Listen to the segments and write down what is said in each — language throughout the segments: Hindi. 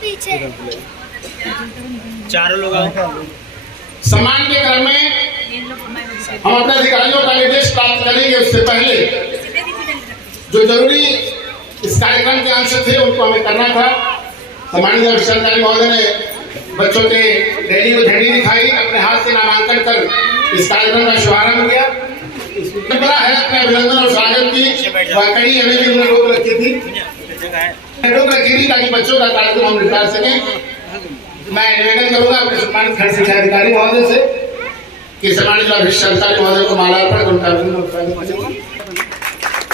पीछे चारों लोग सम्मान के क्रम में हम अपने अधिकारियों का निर्देश प्राप्त करेंगे। उससे पहले जो जरूरी इस कार्यक्रम के अंश थे उनको हमें करना था। सम्मानित सरकारी महोदय ने बच्चों के रैली को झंडी दिखाई, अपने हाथ से नामांकन कर इस कार्यक्रम का शुभारंभ किया। बड़ा है अपने अभिनंदन और स्वागत की वाकई हमें भी उन्होंने रोक रखी थी ताकि बच्चों का कार्यक्रम हम निकाल सकें। मैं निवेदन करूंगा अपने सम्मानित खंड शिक्षा अधिकारी महोदय से कि सम्मानित सरकारी महोदय को माल्यार्पण उनका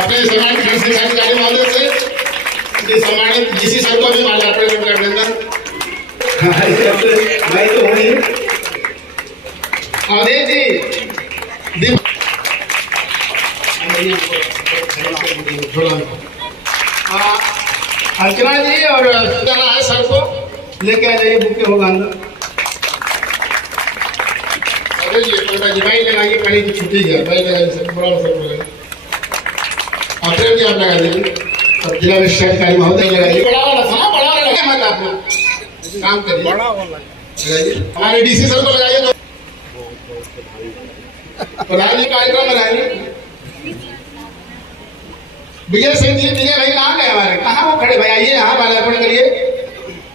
अपने सम्मानित खंड शिक्षा अधिकारी महोदय से कि सम्मानित डीसी सर को भी माल्यार्पण उनका अभिनंदन। मैं तो हूँ अवधेश जी अर्चना जी और जाना है सर को लेके आ जाइए, बुके होगा अंदर। अरे जी जी भाई लगाइए, कहीं की छुट्टी है भाई लगाइए, सब बड़ा सब लगाइए। अपने भी आप लगा दीजिए, अब जिला विशेषाधिकारी महोदय लगाइए। बड़ा वाला था, बड़ा वाला लगा मत आप लोग काम करिए, बड़ा वाला लगाइए। हमारे डीसी सर को लगाइए, तो राजनीति कार्यक्रम लगाइए। विजय सिंह जी, विजय भाई कहाँ गए हमारे, कहाँ वो खड़े भाई, आइए यहाँ माल्यार्पण करिए।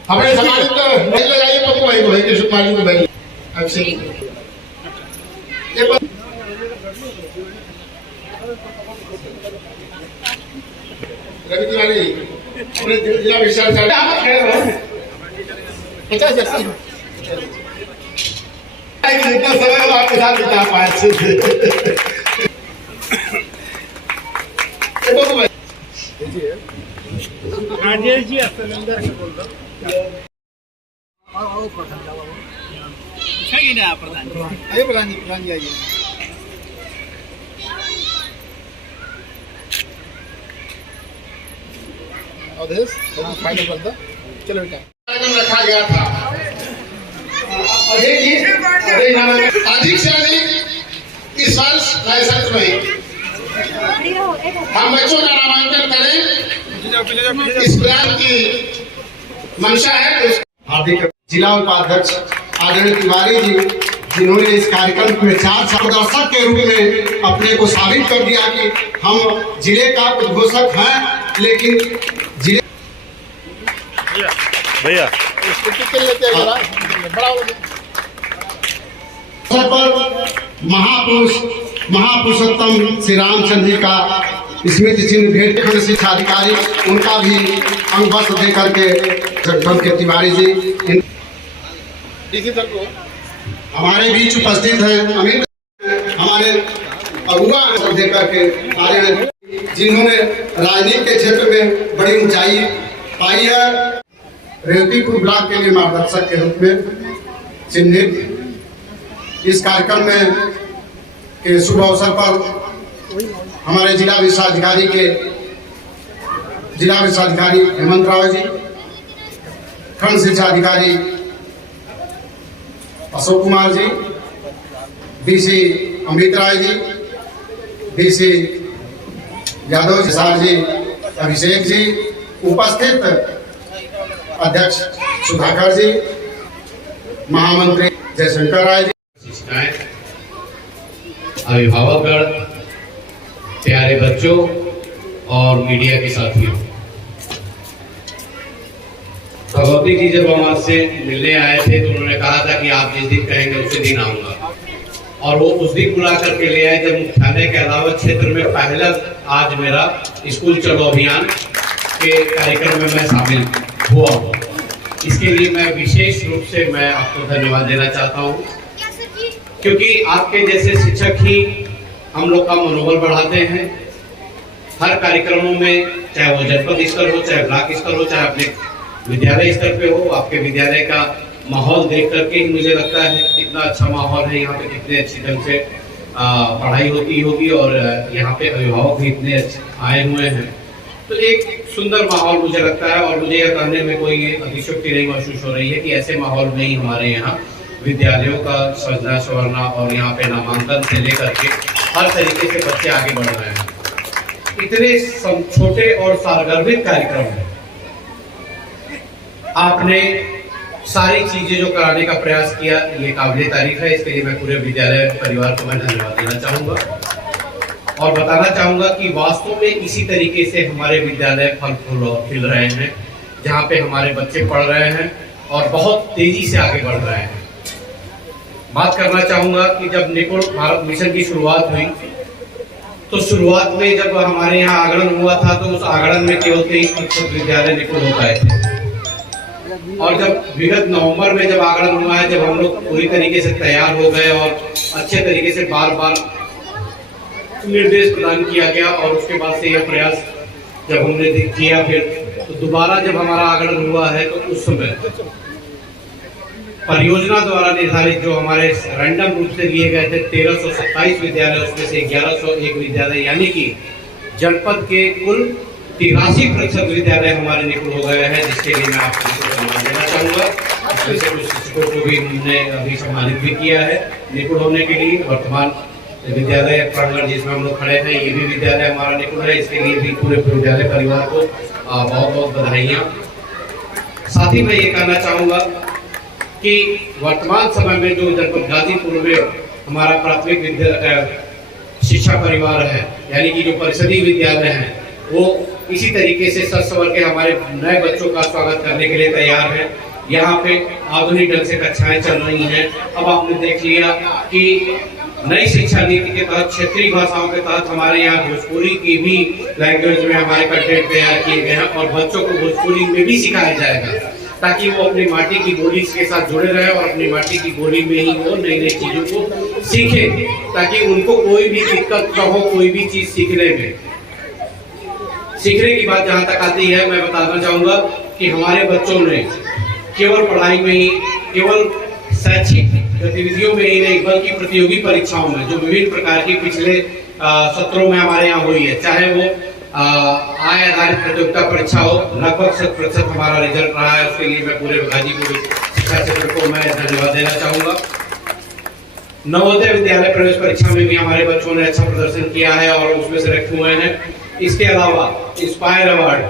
अपने समाज को भाई लगाइए, पप्पू भाई को, भाई कृष्ण कुमार जी को भाई रवि तिवारी अपने जिला विशेषाधिकारी खड़े रहो। 50 जितना समय आपके साथ बिता पाए अच्छे से। राजेश जी अफसर बोल रहा प्रधान जी आइए। अवधेश फाइनल कर दो, चलो बेटा। कार्यक्रम रखा गया था अजय जी, अधिक से अधिक इस वर्ष नए सत्र में हम बच्चों का नामांकन करें, इस प्रयास की मंशा है। हार्दिक जिला उपाध्यक्ष आदरणीय तिवारी जी, जिन्होंने इस कार्यक्रम में 4 साल दर्शक के रूप में अपने को साबित कर दिया कि हम जिले का उद्घोषक हैं, लेकिन जिले भैया महापुरुषोत्तम श्री रामचंद्र जी का स्मृति चिन्ह भेंट खंड शिक्षा अधिकारी, उनका भी अंग वस्त्र दे करके के तिवारी जी हमारे बीच उपस्थित हैं। अमित हमारे अगुआ दे करके आए हैं, जिन्होंने राजनीति के क्षेत्र में बड़ी ऊंचाई पाई है। रेवतीपुर ब्लॉक के लिए मार्गदर्शक के रूप में चिन्हित इस कार्यक्रम में के शुभ अवसर पर हमारे जिला विशेषाधिकारी हेमंत राव जी, खंड शिक्षा अधिकारी Ashok Kumar ji, DC Amit Rai ji, DC Yadav sir जी, अभिषेक जी, उपस्थित अध्यक्ष सुधाकर जी, महामंत्री जयशंकर राय जी, अभिभावकगण, प्यारे बच्चों और मीडिया के साथियों, भगवती जी जब हम आपसे मिलने आए थे तो उन्होंने कहा था कि आप जिस दिन कहेंगे उसी दिन आऊंगा, और वो उस दिन बुला करके ले आए जब मुख्यालय के अलावा क्षेत्र में पहला आज मेरा स्कूल चलो अभियान के कार्यक्रम में मैं शामिल हुआ हूँ। इसके लिए मैं विशेष रूप से मैं आपको धन्यवाद देना चाहता हूँ, क्योंकि आपके जैसे शिक्षक ही हम लोग का मनोबल बढ़ाते हैं। हर कार्यक्रमों में, चाहे वो जनपद स्तर हो, चाहे ब्लॉक स्तर हो, चाहे अपने विद्यालय स्तर पे हो, आपके विद्यालय का माहौल देख करके ही मुझे लगता है कितना अच्छा माहौल है यहाँ पे, कितने अच्छी ढंग से पढ़ाई होती होगी और यहाँ पे अभिभावक भी इतने आए हुए हैं, तो एक सुंदर माहौल मुझे लगता है। और मुझे यह कहने में कोई अतिशयोक्ति नहीं महसूस हो रही है कि ऐसे माहौल में ही हमारे यहाँ विद्यालयों का सजना संवरना और यहाँ पे नामांकन से लेकर के हर तरीके से बच्चे आगे बढ़ रहे हैं। इतने छोटे और सारगर्भित कार्यक्रम है आपने सारी चीजें जो कराने का प्रयास किया, ये काबिल तारीफ है। इसके लिए मैं पूरे विद्यालय परिवार को मैं धन्यवाद देना चाहूँगा और बताना चाहूँगा कि वास्तव में इसी तरीके से हमारे विद्यालय फल फूल और खिल रहे हैं, जहाँ पे हमारे बच्चे पढ़ रहे हैं और बहुत तेजी से आगे बढ़ रहे हैं। बात करना चाहूँगा कि जब निपुण भारत मिशन की शुरुआत हुई तो शुरुआत में जब हमारे यहाँ आगरण हुआ था तो उस आगरण में केवल 23% विद्यालय निपुण हो पाए थे। और जब विगत नवंबर में जब आगरण हुआ है, जब हम लोग पूरी तरीके से तैयार हो गए और अच्छे तरीके से बार बार निर्देश प्रदान किया गया और उसके बाद से यह प्रयास जब हमने किया, फिर तो दोबारा जब हमारा आगरण हुआ है तो उस समय परियोजना द्वारा निर्धारित जो हमारे रैंडम रूप से लिए गए थे 1327 विद्यालय, उसमें से 1101 विद्यालय यानी कि जनपद के कुल 83% विद्यालय हमारे निपुण हो गए हैं, जिसके लिए मैं आपको धन्यवाद देना चाहूँगा। इसमें से कुछ शिक्षकों को भी हमने अभी सम्मानित भी किया है निपुण होने के लिए। वर्तमान विद्यालय प्रांगण जिसमें हम लोग खड़े हैं, ये भी विद्यालय हमारा निपुण है। इसके लिए भी पूरे विद्यालय परिवार को बहुत बहुत बधाइयाँ। साथ ही मैं ये कहना चाहूँगा कि वर्तमान समय में जो जनपद गाजीपुर में हमारा प्राथमिक शिक्षा परिवार है, यानी कि जो परिषदीय विद्यालय हैं, वो इसी तरीके से सज संवर के हमारे नए बच्चों का स्वागत करने के लिए तैयार है। यहाँ पे आधुनिक ढंग से कक्षाएं चल रही हैं। अब आपने देख लिया कि नई शिक्षा नीति के तहत क्षेत्रीय भाषाओं के तहत हमारे यहाँ भोजपुरी की भी लैंग्वेज में हमारे कंटेंट तैयार किए गए हैं और बच्चों को भोजपुरी में भी सिखाया जाएगा, ताकि वो अपनी माटी की बोली के साथ जुड़े रहे और अपनी माटी की बोली में ही वो नई नई चीजों को सीखे, ताकि उनको कोई भी दिक्कत न हो कोई भी चीज सीखने में। सीखने की बात जहाँ तक आती है, मैं बताना चाहूँगा कि हमारे बच्चों ने केवल पढ़ाई में ही, केवल शैक्षिक गतिविधियों में ही नहीं, बल्कि प्रतियोगी परीक्षाओं में जो विभिन्न प्रकार की पिछले सत्रों में हमारे यहाँ हुई है, चाहे वो आय आधारित प्रतियोगिता परीक्षा हो, लगभग 100% हमारा रिजल्ट रहा है। उसके लिए मैं पूरे गाजीपुर शिक्षा क्षेत्र को मैं धन्यवाद देना चाहूँगा। नवोदय विद्यालय प्रवेश परीक्षा में भी हमारे बच्चों ने अच्छा प्रदर्शन किया है और उसमें सेलेक्ट हुए हैं। इसके अलावा इंस्पायर अवार्ड,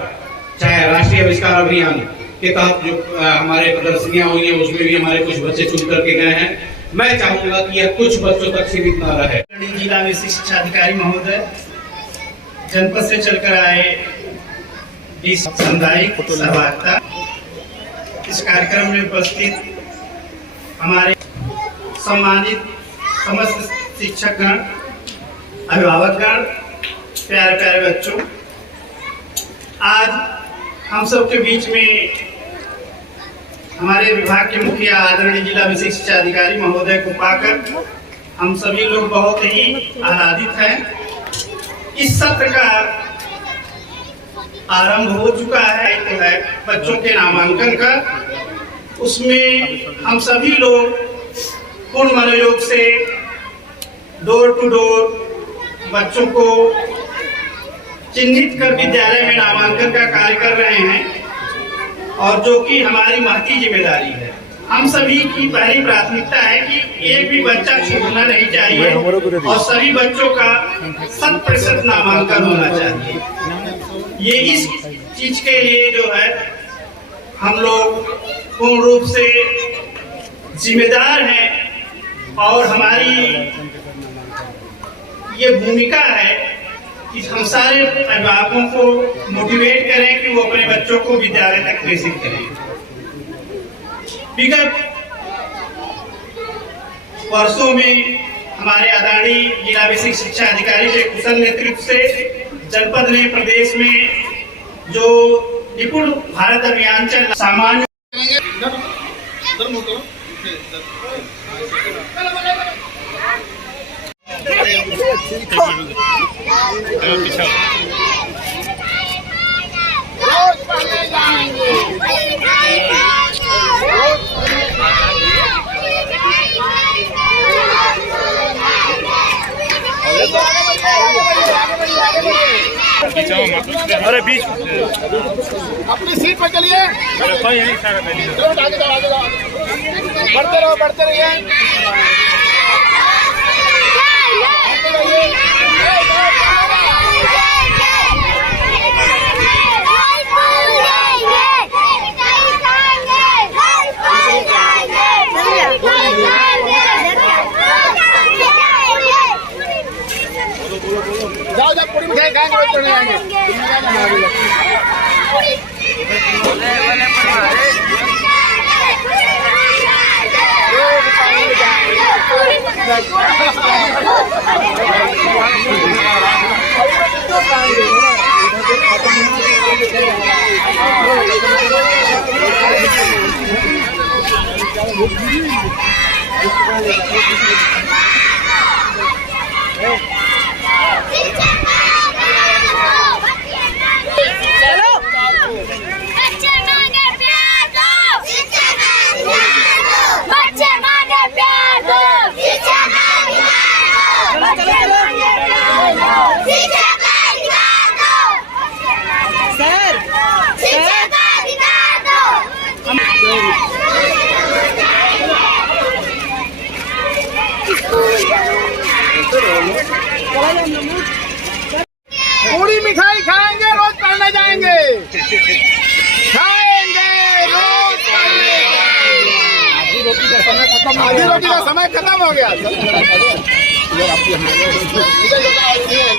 चाहे राष्ट्रीय आविष्कार अभियान के तहत जो हमारे प्रदर्शनियां हुई हैं, उसमें भी हमारे कुछ बच्चे चुन करके गए हैं। मैं चाहूंगा कि यह कुछ बच्चों तक सीमित न रहे। जिला विशिष्ट शिक्षा अधिकारी महोदय, जनपद से चलकर आए इस सामुदायिक सहभागिता, इस कार्यक्रम में उपस्थित हमारे सम्मानित समस्त शिक्षकगण, अभिभावकगण, प्यारे प्यारे बच्चों, आज हम सब के बीच में हमारे विभाग के मुखिया आदरणीय जिला विशिष्ट शिक्षा अधिकारी महोदय को पाकर हम सभी लोग बहुत ही आह्लादित हैं। इस सत्र का आरंभ हो चुका है, तो है बच्चों के नामांकन का। उसमें हम सभी लोग पूर्ण मनोयोग से डोर टू डोर बच्चों को चिन्हित कर विद्यालय में नामांकन का कार्य कर रहे हैं, और जो कि हमारी महती जिम्मेदारी है। हम सभी की पहली प्राथमिकता है कि एक भी बच्चा छूटना नहीं चाहिए और सभी बच्चों का 100% नामांकन होना चाहिए। ये इस चीज के लिए जो है हम लोग पूर्ण रूप से जिम्मेदार हैं और हमारी ये भूमिका है कि हम सारे अभिभावकों को मोटिवेट करें कि वो अपने बच्चों को विद्यालय तक प्रेषित करें। विगत वर्षों में हमारे आदरणीय जिला विशिष्ट शिक्षा अधिकारी के कुशल नेतृत्व से जनपद ने प्रदेश में जो निपुण भारत अभियान चल सामान्य अरे बीच अपनी सीट पर चलिए, बढ़ते रहिए। बच्चे मांगे प्यार दो, बच्चे मांगे प्यार दो, बच्चे मांगे प्यार दो, शिक्षा का अधिकार दो, शिक्षा का अधिकार दो। पूरी मिठाई खाएंगे, रोज पढ़ने जाएंगे, खाएंगे रोज पढ़ने जाएंगे। आधी रोटी का समय खत्म हो गया।